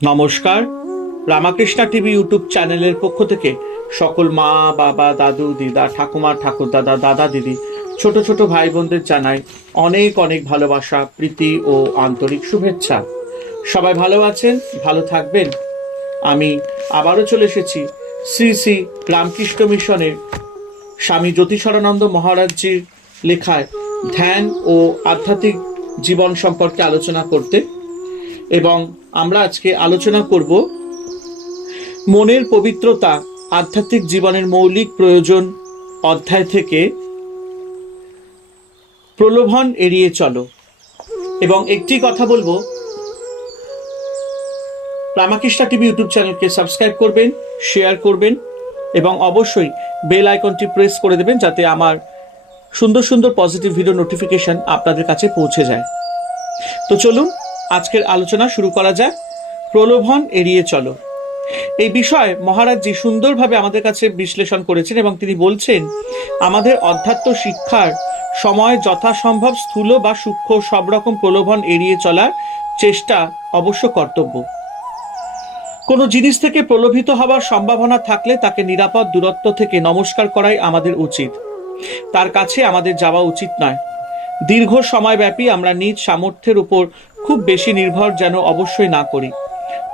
নমস্কার। Ramakrishna TV YouTube চ্যানেলের পক্ষ থেকে সকল মা, বাবা, দাদু, দিদা, ঠাকুমা, ঠাকুরদাদা, দাদা, দিদি, ছোট ছোট ভাই বোনদের জানাই অনেক অনেক ভালোবাসা, প্রীতি ও আন্তরিক শুভেচ্ছা। সবাই ভালো আছেন, ভালো থাকবেন। আমি আবারও চলে এসেছি শ্রী শ্রী রামকৃষ্ণ মিশনের স্বামী জ্যোতিষানন্দ মহারাজজির লেখায় ধ্যান ও আধ্যাত্মিক জীবন সম্পর্কে আলোচনা করতে। এবং আমরা আজকে আলোচনা করব মনের পবিত্রতা আধ্যাত্মিক জীবনের মৌলিক প্রয়োজন অধ্যায় থেকে প্রলোভন এড়িয়ে চলো। এবং একটি কথা বলবো, রামাকৃষ্ণ টিভি ইউটিউব চ্যানেলকে সাবস্ক্রাইব করবেন, শেয়ার করবেন এবং অবশ্যই বেল আইকনটি প্রেস করে দেবেন যাতে আমার সুন্দর সুন্দর পজিটিভ ভিডিও নোটিফিকেশন আপনাদের কাছে পৌঁছে যায়। তো চলুন আজকের আলোচনা শুরু করা যাক। প্রলোভন এড়িয়ে চলো। এই বিষয়ে মহারাজজি সুন্দরভাবে আমাদের কাছে বিশ্লেষণ করেছেন এবং তিনি বলছেন, আমাদের অধ্যাত্ম শিক্ষার সময় যথাসম্ভব স্থূল বা সূক্ষ্ম সব রকম প্রলোভন এড়িয়ে চলার চেষ্টা অবশ্য কর্তব্য। কোনো জিনিস থেকে প্রলোভিত হওয়ার সম্ভাবনা থাকলে তাকে নিরাপদ দূরত্ব থেকে নমস্কার করাই আমাদের উচিত। তার কাছে আমাদের যাওয়া উচিত নয়। দীর্ঘ সময়ব্যাপী আমরা নিজ সামর্থ্যের উপর খুব বেশি নির্ভর যেন অবশ্যই না করি।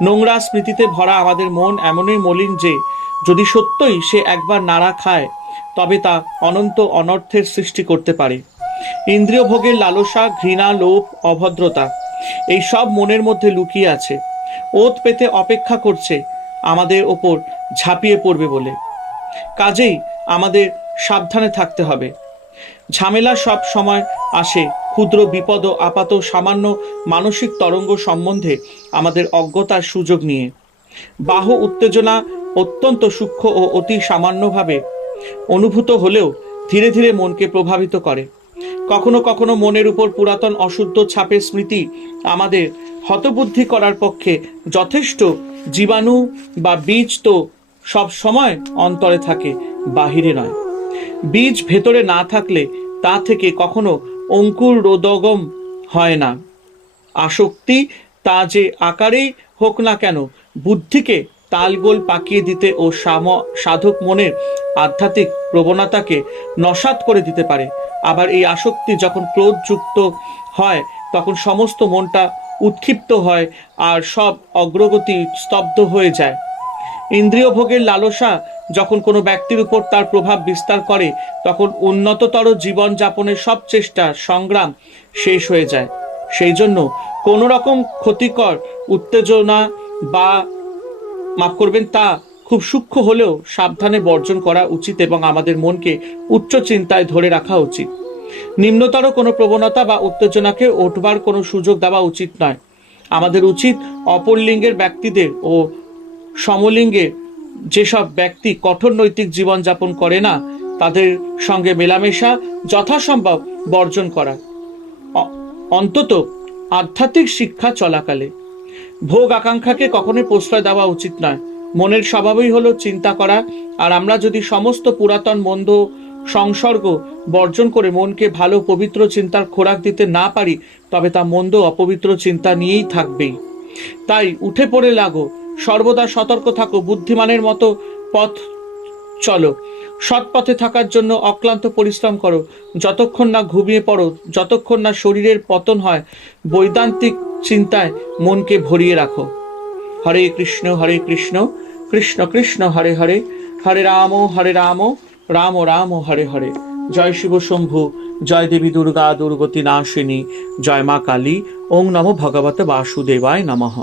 নোংরা স্মৃতিতে ভরা আমাদের মন এমনই মলিন যে যদি সত্যই সে একবার নাড়া খায় তবে তা অনন্ত অনর্থের সৃষ্টি করতে পারে। ইন্দ্রিয় ভোগের লালসা, ঘৃণা, লোভ, অভদ্রতা এই সব মনের মধ্যে লুকিয়ে আছে, ওত পেতে অপেক্ষা করছে আমাদের ওপর ঝাঁপিয়ে পড়বে বলে। কাজেই আমাদের সাবধানে থাকতে হবে। ঝামেলা সব সময় আসে ক্ষুদ্র বিপদ ও আপাত সামান্য মানসিক তরঙ্গ সম্বন্ধে আমাদের অজ্ঞতার সুযোগ নিয়ে। বাহ উত্তেজনা অত্যন্ত সূক্ষ্ম ও অতি সামান্যভাবে অনুভূত হলেও ধীরে ধীরে মনকে প্রভাবিত করে। কখনো কখনো মনের উপর পুরাতন অশুদ্ধ ছাপের স্মৃতি আমাদের হতবুদ্ধি করার পক্ষে যথেষ্ট। জীবাণু বা বীজ তো সব সময় অন্তরে থাকে, বাহিরে নয়। বীজ ভেতরে না থাকলে তা থেকে কখনো অঙ্কুর রোদগম হয় না। আসক্তি তা যে আকারেই হোক না কেন বুদ্ধিকে তালগোল পাকিয়ে দিতে ও সাধক মনের আধ্যাত্মিক প্রবণতাকে নস্যাৎ করে দিতে পারে। আবার এই আসক্তি যখন ক্রোধযুক্ত হয় তখন সমস্ত মনটা উৎক্ষিপ্ত হয় আর সব অগ্রগতি স্তব্ধ হয়ে যায়। ইন্দ্রিয় ভোগের লালসা যখন কোনো ব্যক্তির উপর তার প্রভাব বিস্তার করে তখন উন্নততর জীবন যাপনের সব চেষ্টা সংগ্রাম শেষ হয়ে যায়। সেই জন্য কোনো রকম ক্ষতিকর উত্তেজনা বা তা খুব সূক্ষ্ম হলেও সাবধানে বর্জন করা উচিত এবং আমাদের মনকে উচ্চ চিন্তায় ধরে রাখা উচিত। নিম্নতর কোনো প্রবণতা বা উত্তেজনাকে ওঠবার কোনো সুযোগ দেওয়া উচিত নয়। আমাদের উচিত অপর লিঙ্গের ব্যক্তিদের ও সমলিঙ্গের যেসব ব্যক্তি কঠোর নৈতিক জীবনযাপন করে না তাদের সঙ্গে মেলামেশা যথাসম্ভব বর্জন করা, অন্তত আধ্যাত্মিক শিক্ষা চলাকালে। ভোগ আকাঙ্ক্ষাকে কখনোই প্রশ্রয় দেওয়া উচিত নয়। মনের স্বভাবই হলো চিন্তা করা, আর আমরা যদি সমস্ত পুরাতন মন্দ সংসর্গ বর্জন করে মনকে ভালো পবিত্র চিন্তার খোরাক দিতে না পারি তবে তা মন্দ অপবিত্র চিন্তা নিয়েই থাকবেই। তাই উঠে পড়ে লাগো, সর্বদা সতর্ক থাকো, বুদ্ধিমানের মতো পথ চলো, সৎ পথে থাকার জন্য অক্লান্ত পরিশ্রম করো, যতক্ষণ না ঘুমিয়ে পড়ো, যতক্ষণ না শরীরের পতন হয়, বৈদান্তিক চিন্তায় মনকে ভরিয়ে রাখো। হরে কৃষ্ণ কৃষ্ণ কৃষ্ণ হরে হরে, হরে রাম রাম রাম হরে হরে। জয় শিব শম্ভু, জয় দেবী দুর্গা দুর্গতি নাশিনী, জয় মা কালী। ওং নমো ভগবতে বাসুদেবায় নমঃ।